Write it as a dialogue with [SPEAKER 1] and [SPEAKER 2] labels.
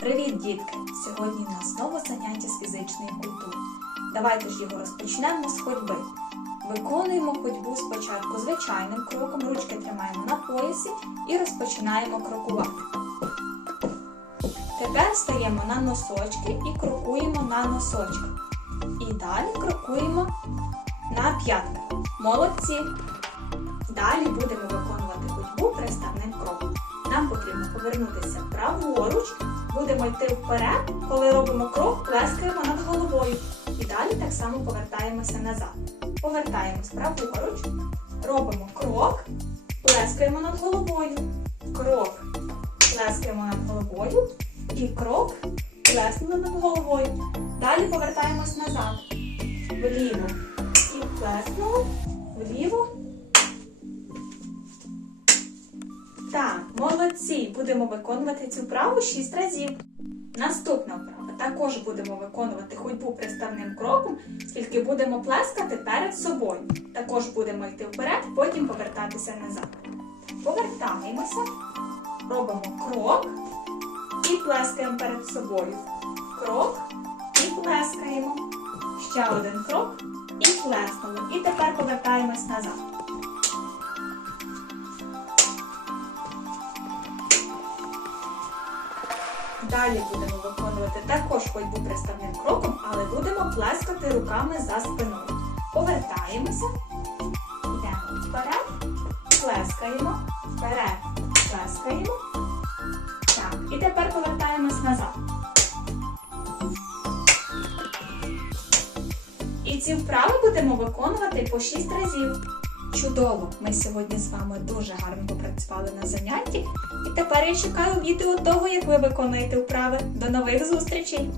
[SPEAKER 1] Привіт, дітки! Сьогодні у нас знову заняття з фізичної культури. Давайте ж його розпочнемо з ходьби. Виконуємо ходьбу спочатку звичайним кроком, ручки тримаємо на поясі і розпочинаємо крокувати. Тепер стаємо на носочки і крокуємо на носочках. І далі крокуємо на п'ятках. Молодці! Далі будемо виконувати ходьбу приставним кроком. Нам потрібно повернутися праворуч, будемо йти вперед, коли робимо крок, плескаємо над головою. І далі так само повертаємося назад. Повертаємось праворуч, робимо крок, плескаємо над головою. Крок, плескаємо над головою. І крок, плеснули над головою. Далі повертаємось назад. Вліво. І плеснули, вліво. Так, молодці! Будемо виконувати цю вправу 6 разів. Наступна вправа. Також будемо виконувати ходьбу приставним кроком, тільки будемо плескати перед собою. Також будемо йти вперед, потім повертатися назад. Повертаємося, робимо крок і плескаємо перед собою. Крок і плескаємо. Ще один крок і плеснули. І тепер повертаємось назад. Далі будемо виконувати також ходьбу приставним кроком, але будемо плескати руками за спиною. Повертаємося, йдемо вперед, плескаємо, вперед, плескаємо. Так, і тепер повертаємось назад. І ці вправи будемо виконувати по 6 разів. Чудово! Ми сьогодні з вами дуже гарно попрацювали на занятті. І тепер я чекаю відео того, як ви виконуєте вправи. До нових зустрічей!